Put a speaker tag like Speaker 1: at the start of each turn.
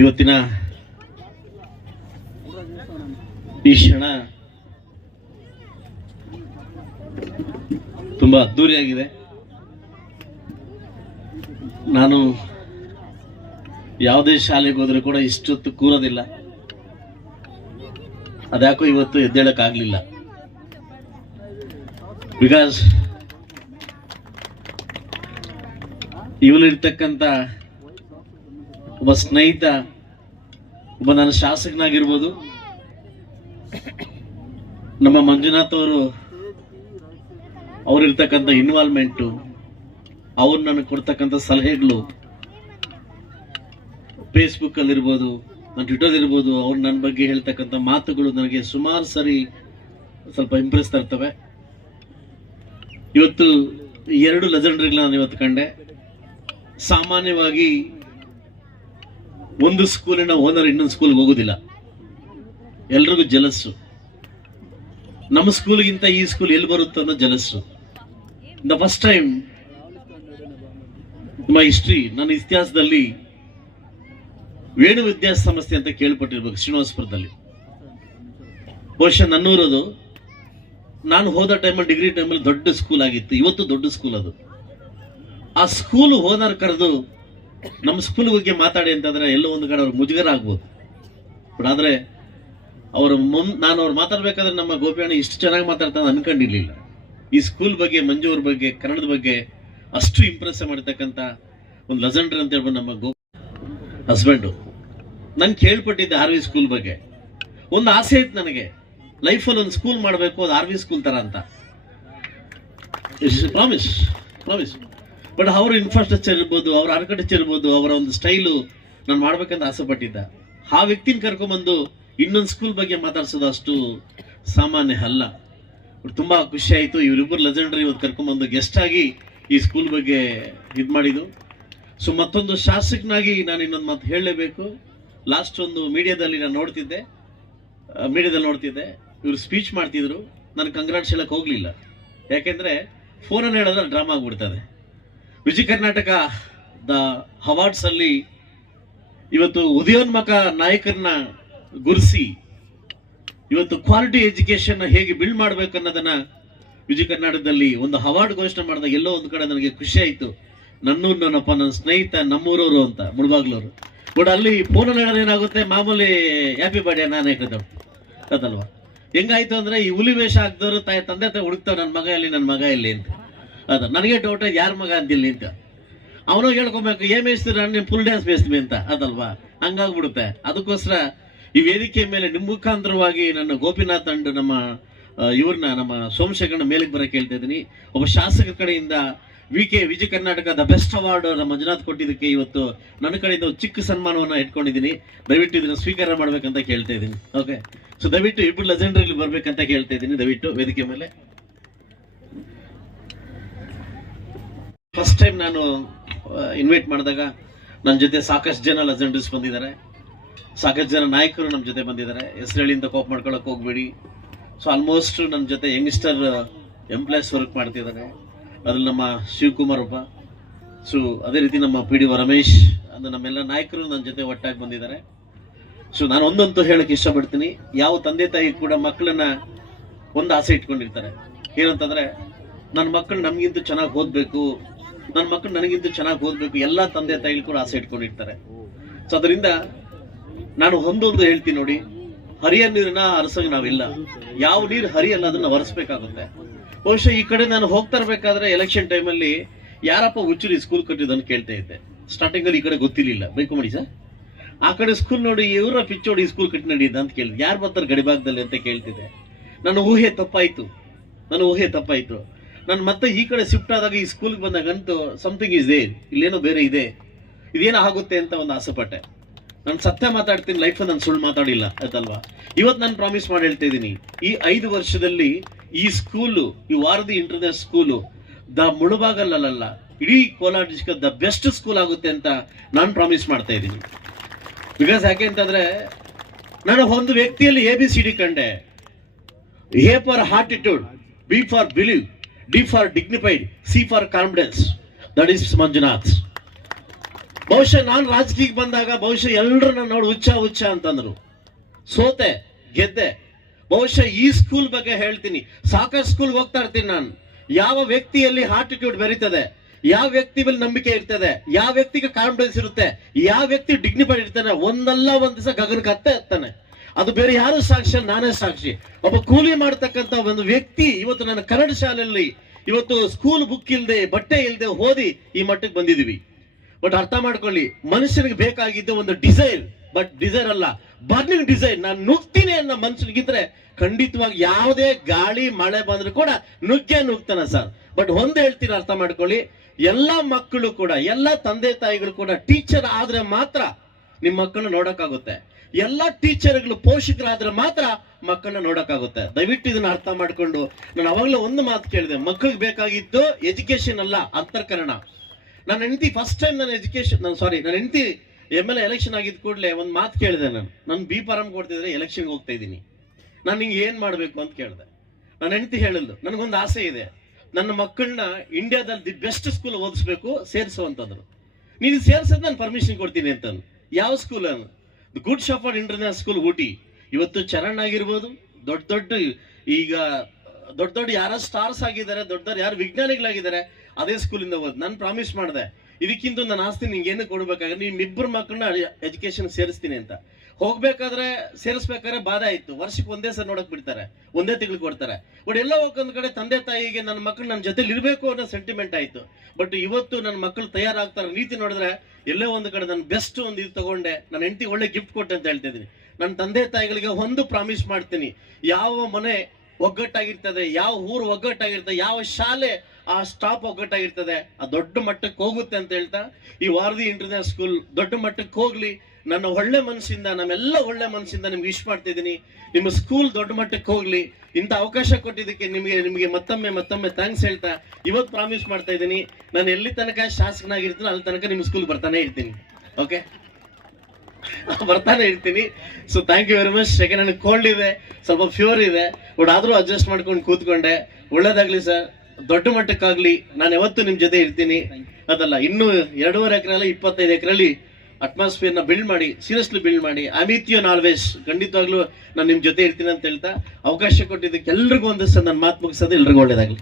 Speaker 1: ಇವತ್ತಿನ ಈ ಕ್ಷಣ ತುಂಬಾ ಅದ್ದೂರಿಯಾಗಿದೆ. ನಾನು ಯಾವುದೇ ಶಾಲೆಗೆ ಹೋದ್ರೆ ಕೂಡ ಇಷ್ಟೊತ್ತು ಕೂರೋದಿಲ್ಲ. ಅದ್ಯಾಕೋ ಇವತ್ತು ಎದ್ದೇಳಕ್ಕಾಗ್ಲಿಲ್ಲ. ಬಿಕಾಸ್ ಇವಳಿರ್ತಕ್ಕಂಥ ಒಬ್ಬ ಸ್ನೇಹಿತ, ಒಬ್ಬ ನನ್ನ ಶಾಸಕನಾಗಿರ್ಬೋದು. ನಮ್ಮ ಮಂಜುನಾಥ್ ಅವರು, ಅವರಿರ್ತಕ್ಕಂಥ ಇನ್ವಾಲ್ವ್ಮೆಂಟು ಅವ್ರು ನನಗೆ ಕೊಡ್ತಕ್ಕಂಥ ಸಲಹೆಗಳು ಫೇಸ್ಬುಕ್ಕಲ್ಲಿರ್ಬೋದು ನನ್ನ ಟ್ವಿಟರ್ ಇರ್ಬೋದು ಅವ್ರು ನನ್ನ ಬಗ್ಗೆ ಹೇಳ್ತಕ್ಕಂಥ ಮಾತುಗಳು ನನಗೆ ಸುಮಾರು ಸರಿ ಸ್ವಲ್ಪ ಇಂಪ್ರೆಸ್ ತರ್ತವೆ. ಇವತ್ತು ಎರಡು ಲೆಜೆಂಡ್ರಿಗಳನ್ನ ನಾನು ಇವತ್ತು ಕಂಡೆ. ಸಾಮಾನ್ಯವಾಗಿ ಒಂದು ಸ್ಕೂಲಿನ ಓನರ್ ಇನ್ನೊಂದು ಸ್ಕೂಲ್ಗೆ ಹೋಗೋದಿಲ್ಲ. ಎಲ್ರಿಗೂ ಜಲಸ್ಸು. ನಮ್ಮ ಸ್ಕೂಲ್ಗಿಂತ ಈ ಸ್ಕೂಲ್ ಎಲ್ಲಿ ಬರುತ್ತೆ ಅನ್ನೋ ಜಲಸ್ಸು. ದ ಫಸ್ಟ್ ಟೈಮ್ ನಮ್ಮ ಹಿಸ್ಟ್ರಿ ನನ್ನ ಇತಿಹಾಸದಲ್ಲಿ ವೇಣು ವಿದ್ಯಾಸಂಸ್ಥೆ ಅಂತ ಕೇಳ್ಪಟ್ಟಿರ್ಬೇಕು ಶ್ರೀನಿವಾಸಪುರದಲ್ಲಿ. ಬಹುಶಃ ನನ್ನೂರದು. ನಾನು ಹೋದ ಟೈಮಲ್ಲಿ ಡಿಗ್ರಿ ಟೈಮಲ್ಲಿ ದೊಡ್ಡ ಸ್ಕೂಲ್ ಆಗಿತ್ತು. ಇವತ್ತು ದೊಡ್ಡ ಸ್ಕೂಲ್ ಅದು. ಆ ಸ್ಕೂಲ್ ಓನರ್ ಕರೆದು ನಮ್ಮ ಸ್ಕೂಲ್ ಬಗ್ಗೆ ಮಾತಾಡಿ ಅಂತಂದ್ರೆ ಎಲ್ಲೋ ಒಂದು ಕಡೆ ಅವ್ರು ಮುಜುಗರ ಆಗ್ಬೋದು. ಬಟ್ ಆದ್ರೆ ಅವರು ಮುನ್, ನಾನು ಅವ್ರು ಮಾತಾಡ್ಬೇಕಾದ್ರೆ ನಮ್ಮ ಗೋಪಿಯಣ್ಣ ಇಷ್ಟು ಚೆನ್ನಾಗಿ ಮಾತಾಡ್ತಾನೆ ಅನ್ಕೊಂಡಿರ್ಲಿಲ್ಲ. ಈ ಸ್ಕೂಲ್ ಬಗ್ಗೆ ಮಂಜು ಅವ್ರ ಬಗ್ಗೆ, ಕನ್ನಡದ ಬಗ್ಗೆ ಅಷ್ಟು ಇಂಪ್ರೆಸ್ ಮಾಡಿರ್ತಕ್ಕಂಥ ಒಂದು ಲೆಜೆಂಡ್ರಿ ಅಂತ ಹೇಳ್ಬೋದು ನಮ್ಮ ಗೋ ಹಸ್ಬೆಂಡು ನಾನು ಕೇಳ್ಪಟ್ಟಿದ್ದೆ ಆರ್ ವಿ ಸ್ಕೂಲ್ ಬಗ್ಗೆ. ಒಂದು ಆಸೆ ಇತ್ತು ನನಗೆ. ಲೈಫಲ್ಲಿ ಒಂದು ಸ್ಕೂಲ್ ಮಾಡಬೇಕು, ಅದು ಆರ್ ವಿ ಸ್ಕೂಲ್ ಥರ ಅಂತ. ಪ್ರಾಮಿಸ್ ಪ್ರಾಮಿಸ್ ಬಟ್ ಅವ್ರ ಇನ್ಫ್ರಾಸ್ಟ್ರಕ್ಚರ್ ಇರ್ಬೋದು ಅವ್ರ ಆರ್ಕಿಟೆಕ್ಚರ್ ಇರ್ಬೋದು, ಅವರ ಒಂದು ಸ್ಟೈಲು ನಾನು ಮಾಡ್ಬೇಕಂತ ಆಸೆ ಪಟ್ಟಿದ್ದ ಆ ವ್ಯಕ್ತಿನ ಕರ್ಕೊಂಬಂದು ಇನ್ನೊಂದು ಸ್ಕೂಲ್ ಬಗ್ಗೆ ಮಾತಾಡ್ಸೋದು ಅಷ್ಟು ಸಾಮಾನ್ಯ ಅಲ್ಲ. ತುಂಬ ತುಂಬಾ ಖುಷಿ ಆಯಿತು. ಇವರಿಬ್ಬರು ಲೆಜೆಂಡ್ರಿ ಇವತ್ತು ಕರ್ಕೊಂಬಂದು ಗೆಸ್ಟ್ ಆಗಿ ಈ ಸ್ಕೂಲ್ ಬಗ್ಗೆ ಇದು ಮಾಡಿದ್ದು ಸೊ ಮತ್ತೊಂದು ಶಾಸಕನಾಗಿ ನಾನು ಇನ್ನೊಂದು ಮಾತು ಹೇಳಲೇಬೇಕು. ಲಾಸ್ಟ್ ಒಂದು ಮೀಡಿಯಾದಲ್ಲಿ ನಾನು ನೋಡ್ತಿದ್ದೆ. ಮೀಡಿಯಾದಲ್ಲಿ ನೋಡ್ತಿದ್ದೆ. ಇವರು ಸ್ಪೀಚ್ ಮಾಡ್ತಿದ್ರು. ನಾನು ಕಂಗ್ರಾಟ್ಸ್ ಹೇಳಕ್ಕೆ ಹೋಗಲಿಲ್ಲ. ಯಾಕೆಂದರೆ ಫೋನಲ್ಲಿ ಹೇಳಿದ್ರೆ ಡ್ರಾಮಾ ಆಗ್ಬಿಡ್ತದೆ. ವಿಜಯ ಕರ್ನಾಟಕ ದ ಅವಾರ್ಡ್ಸಲ್ಲಿ ಇವತ್ತು ಉದಯೋನ್ಮುಖ ನಾಯಕರನ್ನ ಗುರುಸಿ ಇವತ್ತು ಕ್ವಾಲಿಟಿ ಎಜುಕೇಶನ್ ಹೇಗೆ ಬಿಲ್ಡ್ ಮಾಡಬೇಕು ಅನ್ನೋದನ್ನ ವಿಜಯ ಕರ್ನಾಟಕದಲ್ಲಿ ಒಂದು ಅವಾರ್ಡ್ ಘೋಷಣೆ ಮಾಡಿದಾಗ ಎಲ್ಲೋ ಒಂದು ಕಡೆ ನನಗೆ ಖುಷಿ ಆಯಿತು. ನನ್ನೂರು ನನ್ನಪ್ಪ ನನ್ನ ಸ್ನೇಹಿತ, ನಮ್ಮೂರವರು ಅಂತ ಮುಳುಬಾಗ್ಲವರು ಬಟ್ ಅಲ್ಲಿ ಫೋನ್ ಹೇಳೋದು ಏನಾಗುತ್ತೆ? ಮಾಮೂಲಿ ಹ್ಯಾಪಿ ಬರ್ಡೇ ನಾನು ಕದವ್ ಅದಲ್ವಾ? ಹೆಂಗಾಯ್ತು ಅಂದ್ರೆ ಈ ಹುಲಿ ವೇಷ ಹಾಕ್ದವ್ರು ತಾಯಿ, ತಂದೆ ತಾಯಿ ಹುಡುಕ್ತಾವ್ ನನ್ನ ಮಗ ಇಲ್ಲಿ ನನ್ನ ಮಗ ಇಲ್ಲಿ ಅಂತ. ಅದ. ನನಗೆ ಡೌಟ್ ಯಾರ ಮಗ ಅಂತಿಲ್ಲ ಅಂತ ಅವನು ಹೇಳ್ಕೊಬೇಕು, ಏ ಮೇಯಿಸ್ತೀರ ನೀನು ಫುಲ್ ಡ್ಯಾನ್ಸ್ ಮೇಯಿಸ್ತೀವಿ ಅಂತ. ಅದಲ್ವಾ? ಹಂಗಾಗ್ಬಿಡುತ್ತೆ. ಅದಕ್ಕೋಸ್ಕರ ಈ ವೇದಿಕೆ ಮೇಲೆ ನಿಮ್ಮ ಮುಖಾಂತರವಾಗಿ ನನ್ನ ಗೋಪಿನಾಥ್ ಅಂಡ್ ನಮ್ಮ ಇವ್ರನ್ನ ನಮ್ಮ ಸೋಮಶೇಖರನ ಮೇಲೆ ಬರೋಕೆ ಹೇಳ್ತಾ ಇದ್ದೀನಿ. ಒಬ್ಬ ಶಾಸಕರ ಕಡೆಯಿಂದ V K Vijaya Karnataka the best award ನಮ್ಮ ಮಂಜುನಾಥ್ ಕೊಟ್ಟಿದ್ದಕ್ಕೆ ಇವತ್ತು ನನ್ನ ಕಡೆಯಿಂದ ಚಿಕ್ಕ ಸನ್ಮಾನವನ್ನ ಇಟ್ಕೊಂಡಿದ್ದೀನಿ. ದಯವಿಟ್ಟು ಇದನ್ನ ಸ್ವೀಕಾರ ಮಾಡ್ಬೇಕಂತ ಕೇಳ್ತಾ ಇದ್ದೀನಿ. ಓಕೆ ಸೊ ದಯವಿಟ್ಟು ಇಬ್ಬರು ಲೆಜೆಂಡ್ರಿ ಬರ್ಬೇಕಂತ ಕೇಳ್ತಾ ಇದ್ದೀನಿ. ದಯವಿಟ್ಟು ವೇದಿಕೆ ಮೇಲೆ. ಫಸ್ಟ್ ಟೈಮ್ ನಾನು ಇನ್ವೈಟ್ ಮಾಡಿದಾಗ ನನ್ನ ಜೊತೆ ಸಾಕಷ್ಟು ಜನ ಲಜೆಂಡರ್ಸ್ ಬಂದಿದ್ದಾರೆ. ಸಾಕಷ್ಟು ಜನ ನಾಯಕರು ನಮ್ಮ ಜೊತೆ ಬಂದಿದ್ದಾರೆ. ಹೆಸರುಗಳಿಂದ ಕೋಪ್ ಮಾಡ್ಕೊಳಕ್ಕೆ ಹೋಗ್ಬೇಡಿ. ಸೊ ಆಲ್ಮೋಸ್ಟ್ ನನ್ನ ಜೊತೆ ಯಂಗ್ಸ್ಟರ್ ಎಂಪ್ಲಾಯ್ಸ್ ವರ್ಕ್ ಮಾಡ್ತಿದ್ದಾರೆ. ಅದ್ರಲ್ಲಿ ನಮ್ಮ ಶಿವಕುಮಾರ್ ಒಬ್ಬ. ಸೊ ಅದೇ ರೀತಿ ನಮ್ಮ ಪಿ ಡಿ ರಮೇಶ್ ಅದು ನಮ್ಮೆಲ್ಲ ನಾಯಕರು ನನ್ನ ಜೊತೆ ಒಟ್ಟಾಗಿ ಬಂದಿದ್ದಾರೆ. ಸೊ ನಾನು ಒಂದಂತೂ ಹೇಳಕ್ಕೆ ಇಷ್ಟಪಡ್ತೀನಿ. ಯಾವ ತಂದೆ ತಾಯಿ ಕೂಡ ಮಕ್ಕಳನ್ನ ಒಂದು ಆಸೆ ಇಟ್ಕೊಂಡಿರ್ತಾರೆ. ಏನಂತಂದ್ರೆ ನನ್ನ ಮಕ್ಕಳು ನಮಗಿಂತ ಚೆನ್ನಾಗಿ ಓದ್ಬೇಕು. ನನ್ನ ಮಕ್ಕಳು ನನಗಿಂತ ಚೆನ್ನಾಗಿ ಓದ್ಬೇಕು, ಎಲ್ಲಾ ತಂದೆ ತಾಯಿಗಳು ಕೂಡ ಆಸೆ ಇಟ್ಕೊಂಡಿರ್ತಾರೆ. ಸೊ ಅದರಿಂದ ನಾನು ಹೊಂದೊಂದು ಹೇಳ್ತೀನಿ ನೋಡಿ, ಹರಿಯ ನೀರನ್ನ ಅರಸಂಗೆ ನಾವಿಲ್ಲ. ಯಾವ ನೀರು ಹರಿಯಲ್ಲ ಅದನ್ನ ಒರೆಸ್ಬೇಕಾಗುತ್ತೆ. ಬಹುಶಃ ಈ ಕಡೆ ನಾನು ಹೋಗ್ತಾ ಇರ್ಬೇಕಾದ್ರೆ ಎಲೆಕ್ಷನ್ ಟೈಮಲ್ಲಿ ಯಾರಪ್ಪ ಹುಚ್ಚುರಿ ಸ್ಕೂಲ್ ಕಟ್ಟಿದ್ದನ್ನು ಕೇಳ್ತಾ ಇದ್ದೆ. ಸ್ಟಾರ್ಟಿಂಗಲ್ಲಿ ಈ ಕಡೆ ಗೊತ್ತಿರಲಿಲ್ಲ. ಬೇಕು ಮಾಡಿ ಸರ್. ಆ ಕಡೆ ಸ್ಕೂಲ್ ನೋಡಿ ಇವರ ಪಿಚ್ಚೋಡಿ ಸ್ಕೂಲ್ ಕಟ್ಟಿ ನಡೀದ ಅಂತ ಕೇಳಿದ್ ಯಾರು ಬರ್ತಾರೆ ಗಡಿಭಾಗದಲ್ಲಿ ಅಂತ ಕೇಳ್ತಿದ್ದೆ. ನನ್ನ ಊಹೆ ತಪ್ಪಾಯಿತು. ನನ್ನ ಊಹೆ ತಪ್ಪಾಯ್ತು. ನಾನು ಮತ್ತೆ ಈ ಕಡೆ ಶಿಫ್ಟ್ ಆದಾಗ ಈ ಸ್ಕೂಲ್ಗೆ ಬಂದಾಗಂತೂ ಸಮಥಿಂಗ್ ಇಸ್ ದೇರ್ ಇಲ್ಲೇನೋ ಬೇರೆ ಇದೆ. ಇದೇನೋ ಆಗುತ್ತೆ ಅಂತ ಒಂದು ಆಸೆ ಪಟ್ಟೆ ನಾನು ಸತ್ಯ ಮಾತಾಡ್ತೀನಿ ಲೈಫ್ ನಾನು ಸುಳ್ಳು ಮಾತಾಡಿಲ್ಲ, ಆಯ್ತಲ್ವಾ? ಇವತ್ತು ನಾನು ಪ್ರಾಮಿಸ್ ಮಾಡಿ ಹೇಳ್ತಾ ಇದ್ದೀನಿ. ಈ ಐದು ವರ್ಷದಲ್ಲಿ ಈ ಸ್ಕೂಲು ಈ ವಾರದಿ ಇಂಟರ್ನೆಟ್ ಸ್ಕೂಲು ದ ಮುಳುಬಾಗಲ್ಲಲ್ಲ ಇಡೀ Kolar district the best school ಆಗುತ್ತೆ ಅಂತ ನಾನು ಪ್ರಾಮಿಸ್ ಮಾಡ್ತಾ ಇದ್ದೀನಿ. ಬಿಕಾಸ್ ಯಾಕೆ ಅಂತಂದ್ರೆ, ನಾನು ಒಂದು ವ್ಯಕ್ತಿಯಲ್ಲಿ ಎ ಬಿ ಸಿ ಡಿ ಕಂಡೆ. A for attitude B for believe D for dignified C for confidence that is Manjunath ಬಹುಶಃ ನಾನು ರಾಜಕೀಯಕ್ಕೆ ಬಂದಾಗ ಬಹುಶಃ ಎಲ್ಲರೂ ನನ್ನ ನೋಡಿ ಹುಚ್ಚ ಹುಚ್ಚ ಅಂತಂದ್ರು. ಸೋತೆ, ಗೆದ್ದೆ. ಬಹುಶಃ ಈ ಸ್ಕೂಲ್ ಬಗ್ಗೆ ಹೇಳ್ತೀನಿ. ಸಾಕಷ್ಟು ಸ್ಕೂಲ್ಗೆ ಹೋಗ್ತಾ ಇರ್ತೀನಿ ನಾನು. ಯಾವ ವ್ಯಕ್ತಿಯಲ್ಲಿ ಆಟಿಟ್ಯೂಡ್ ಬೆರೀತದೆ? ಯಾವ ವ್ಯಕ್ತಿ ಮೇಲೆ ನಂಬಿಕೆ ಇರ್ತದೆ? ಯಾವ ವ್ಯಕ್ತಿಗೆ ಕಾನ್ಫಿಡೆನ್ಸ್ ಇರುತ್ತೆ? ಯಾವ ವ್ಯಕ್ತಿ ಡಿಗ್ನಿಫೈಡ್ ಇರ್ತಾನೆ? ಒಂದಲ್ಲ ಒಂದು ದಿವಸ ಗಗನಕ್ಕೆ ಹತ್ತೆ ಹತ್ತಾನೆ. ಅದು ಬೇರೆ ಯಾರು ಸಾಕ್ಷಿ ನಾನೇ ಸಾಕ್ಷಿ. ಒಬ್ಬ ಕೂಲಿ ಮಾಡ್ತಕ್ಕಂಥ ಒಂದು ವ್ಯಕ್ತಿ ಇವತ್ತು ನನ್ನ ಕನ್ನಡ ಶಾಲೆಯಲ್ಲಿ ಇವತ್ತು ಸ್ಕೂಲ್ ಬುಕ್ ಇಲ್ಲದೆ ಬಟ್ಟೆ ಇಲ್ಲದೆ ಓದಿ ಈ ಮಟ್ಟಕ್ಕೆ ಬಂದಿದೀವಿ ಬಟ್ ಅರ್ಥ ಮಾಡ್ಕೊಳ್ಳಿ, ಮನುಷ್ಯನಿಗೆ ಬೇಕಾಗಿದ್ದು ಒಂದು ಡಿಸೈನ್ ಬಟ್ ಡಿಸೈರ್ ಅಲ್ಲ ಬರ್ನಿಂಗ್ ಡಿಸೈನ್ ನಾನು ನುಗ್ತೀನಿ ಅನ್ನೋ ಮನುಷ್ಯನಿಗಿದ್ರೆ ಖಂಡಿತವಾಗಿ ಯಾವುದೇ ಗಾಳಿ, ಮಳೆ ಬಂದರೂ ಕೂಡ ನುಗ್ಗೆ ನುಗ್ತಾನೆ ಸರ್. ಬಟ್ ಒಂದು ಹೇಳ್ತೀನಿ ಅರ್ಥ ಮಾಡ್ಕೊಳ್ಳಿ, ಎಲ್ಲ ಮಕ್ಕಳು ಕೂಡ, ಎಲ್ಲ ತಂದೆ ತಾಯಿಗಳು ಕೂಡ ಟೀಚರ್ ಆದ್ರೆ ಮಾತ್ರ ನಿಮ್ಮ ಮಕ್ಕಳನ್ನ ನೋಡಕ್ಕಾಗುತ್ತೆ. ಎಲ್ಲಾ ಟೀಚರ್ಗಳು ಪೋಷಕರಾದ್ರೆ ಮಾತ್ರ ಮಕ್ಕಳನ್ನ ನೋಡಕ್ಕಾಗುತ್ತೆ. ದಯವಿಟ್ಟು ಇದನ್ನ ಅರ್ಥ ಮಾಡ್ಕೊಂಡು. ನಾನು ಅವಾಗಲೇ ಒಂದು ಮಾತು ಕೇಳಿದೆ. ಮಕ್ಕಳಿಗೆ ಬೇಕಾಗಿದ್ದು ಎಜುಕೇಶನ್ ಅಲ್ಲ, ಅಂತರ್ಕರಣ. ನನ್ನ ಹೆಂಡತಿ ಫಸ್ಟ್ ಟೈಮ್ ನನ್ನ ಎಜುಕೇಶನ್ ನಾನು ಸಾರಿ ನನ್ನ ಹೆಂಡತಿ ಎಂ ಎಲ್ ಎಲೆಕ್ಷನ್ ಆಗಿದ್ದ ಕೂಡಲೇ ಒಂದು ಮಾತು ಕೇಳಿದೆ ನಾನು. ನಾನು ಬಿ ಫಾರಂ ಕೊಡ್ತಿದ್ರೆ ಎಲೆಕ್ಷನ್ಗೆ ಹೋಗ್ತಾ ಇದ್ದೀನಿ. ನಾನು ನಿಂಗೆ ಏನು ಮಾಡಬೇಕು ಅಂತ ಕೇಳಿದೆ. ನನ್ನ ಹೆಂಡತಿ ಹೇಳಿದ್ಲು ನನಗೊಂದು ಆಸೆ ಇದೆ. ನನ್ನ ಮಕ್ಕಳನ್ನ ಇಂಡಿಯಾದಲ್ಲಿ ದಿ ಬೆಸ್ಟ್ ಸ್ಕೂಲ್ ಓದಿಸ್ಬೇಕು ಸೇರಿಸುವಂತಂದ್ರು ನೀನು ಸೇರ್ಸೋದು ನಾನು ಪರ್ಮಿಷನ್ ಕೊಡ್ತೀನಿ ಅಂತಂದು ಯಾವ ಸ್ಕೂಲ್ ಅನ್ನು Good Shepherd International School Ooty ಇವತ್ತು ಚರಣ್ ಆಗಿರ್ಬೋದು ದೊಡ್ಡ ದೊಡ್ಡ ಈಗ ದೊಡ್ಡ ದೊಡ್ಡ ಯಾರೋ ಸ್ಟಾರ್ಸ್ ಆಗಿದ್ದಾರೆ, ದೊಡ್ಡ ದೊಡ್ಡ ಯಾರು ವಿಜ್ಞಾನಿಗಳಾಗಿದ್ದಾರೆ, ಅದೇ ಸ್ಕೂಲಿಂದ ಓದ್ ನಾನು ಪ್ರಾಮಿಸ್ ಮಾಡಿದೆ, ಇದಕ್ಕಿಂತ ನನ್ನ ಆಸ್ತಿ ನಿಂಗೆ ಏನು ಕೊಡ್ಬೇಕಾದ್ರೆ, ನೀನ್ ಇಬ್ಬರು ಮಕ್ಕಳನ್ನ ಎಜುಕೇಶನ್ ಸೇರಿಸ್ತೀನಿ ಅಂತ. ಹೋಗ್ಬೇಕಾದ್ರೆ ಸೇರಿಸ್ಬೇಕಾದ್ರೆ ಬಾಧೆ ಆಯಿತು. ವರ್ಷಕ್ಕೆ ಒಂದೇ ಸರ್ ನೋಡಕ್ ಬಿಡ್ತಾರೆ, ಒಂದೇ ತಿಂಗಳು ಕೊಡ್ತಾರೆ. ಬಟ್ ಎಲ್ಲ ಹೋಗೊಂದ್ ಕಡೆ ತಂದೆ ತಾಯಿಗೆ ನನ್ನ ಮಕ್ಕಳು ನನ್ನ ಜೊತೆಲಿ ಇರಬೇಕು ಅನ್ನೋ ಸೆಂಟಿಮೆಂಟ್ ಆಯಿತು. ಬಟ್ ಇವತ್ತು ನನ್ನ ಮಕ್ಕಳು ತಯಾರಾಗ್ತಾರೆ ರೀತಿ ನೋಡಿದ್ರೆ ಎಲ್ಲೋ ಒಂದು ಕಡೆ ನಾನು ಬೆಸ್ಟ್ ಒಂದು ಇದು ತಗೊಂಡೆ. ನನ್ನ ಹೆಂಡತಿ ಒಳ್ಳೆ ಗಿಫ್ಟ್ ಕೊಟ್ಟೆ ಅಂತ ಹೇಳ್ತಾ ಇದ್ದೀನಿ ನನ್ನ ತಂದೆ ತಾಯಿಗಳಿಗೆ ಒಂದು ಪ್ರಾಮಿಸ್ ಮಾಡ್ತೀನಿ. ಯಾವ ಮನೆ ಒಗ್ಗಟ್ಟಾಗಿರ್ತದೆ, ಯಾವ ಊರು ಒಗ್ಗಟ್ಟಾಗಿರ್ತದೆ, ಯಾವ ಶಾಲೆ ಆ ಸ್ಟಾಪ್ ಒಗ್ಗಟ್ಟಾಗಿರ್ತದೆ, ಆ ದೊಡ್ಡ ಮಟ್ಟಕ್ಕೆ ಹೋಗುತ್ತೆ ಅಂತ ಹೇಳ್ತಾ, ಈ ವಾರದಿ ಇಂಟರ್ನ್ಯಾಷನಲ್ ಸ್ಕೂಲ್ ದೊಡ್ಡ ಮಟ್ಟಕ್ಕೆ ಹೋಗ್ಲಿ. ನನ್ನ ಒಳ್ಳೆ ಮನಸ್ಸಿಂದ ನಮ್ಮೆಲ್ಲ ಒಳ್ಳೆ ಮನಸ್ಸಿಂದ ನಿಮ್ಗೆ ವಿಶ್ ಮಾಡ್ತಿದ್ದೀನಿ ನಿಮ್ಮ ಸ್ಕೂಲ್ ದೊಡ್ಡ ಮಟ್ಟಕ್ಕೆ ಹೋಗ್ಲಿ. ಇಂಥ ಅವಕಾಶ ಕೊಟ್ಟಿದ್ದಕ್ಕೆ ನಿಮಗೆ ನಿಮಗೆ ಮತ್ತೊಮ್ಮೆ ಮತ್ತೊಮ್ಮೆ ಥ್ಯಾಂಕ್ಸ್ ಹೇಳ್ತಾ ಇವತ್ತು ಪ್ರಾಮಿಸ್ ಮಾಡ್ತಾ ಇದ್ದೀನಿ. ನಾನು ಎಲ್ಲಿ ತನಕ ಶಾಸಕನಾಗಿರ್ತೀನಿ ಅಲ್ಲಿ ತನಕ ನಿಮ್ಮ ಸ್ಕೂಲ್ ಬರ್ತಾನೆ ಇರ್ತೀನಿ. ಓಕೆ ಬರ್ತಾನೆ ಇರ್ತೀನಿ. So thank you very much ಯಾಕೆ ನನಗೆ ಕೋಲ್ಡ್ ಇದೆ ಸ್ವಲ್ಪ ಫ್ಯೂರ್ ಇದೆ. ಬಟ್ ಆದರೂ ಅಡ್ಜಸ್ಟ್ ಮಾಡ್ಕೊಂಡು ಕೂತ್ಕೊಂಡೆ. ಒಳ್ಳೇದಾಗಲಿ ಸರ್ ದೊಡ್ಡ ಮಟ್ಟಕ್ಕಾಗ್ಲಿ. ನಾನು ಯಾವತ್ತೂ ನಿಮ್ಮ ಜೊತೆ ಇರ್ತೀನಿ. ಅದಲ್ಲ ಇನ್ನೂ ಎರಡೂವರೆ ಎಕರೆ ಅಲ್ಲ ಇಪ್ಪತ್ತೈದು ಎಕರೆಲಿ ಅಟ್ಮಾಸ್ಫಿಯರ್ನ ಬಿಲ್ಡ್ ಮಾಡಿ ಸೀರಿಯಸ್ಲಿ ಬಿಲ್ಡ್ ಮಾಡಿ ಐ ಮೀತ್ ಯು ಆಲ್ವೇಸ್ ಖಂಡಿತವಾಗ್ಲೂ ನಾನು ನಿಮ್ಮ ಜೊತೆ ಇರ್ತೀನಿ ಅಂತ ಹೇಳ್ತಾ, ಅವಕಾಶ ಕೊಟ್ಟಿದ್ದಕ್ಕೆ ಎಲ್ರಿಗೂ ಸರ್ ನನ್ನ ಮಾತು ಮುಗಿಸೋದು ಎಲ್ರಿಗೂ ಒಳ್ಳೇದಾಗ್ಲಿ.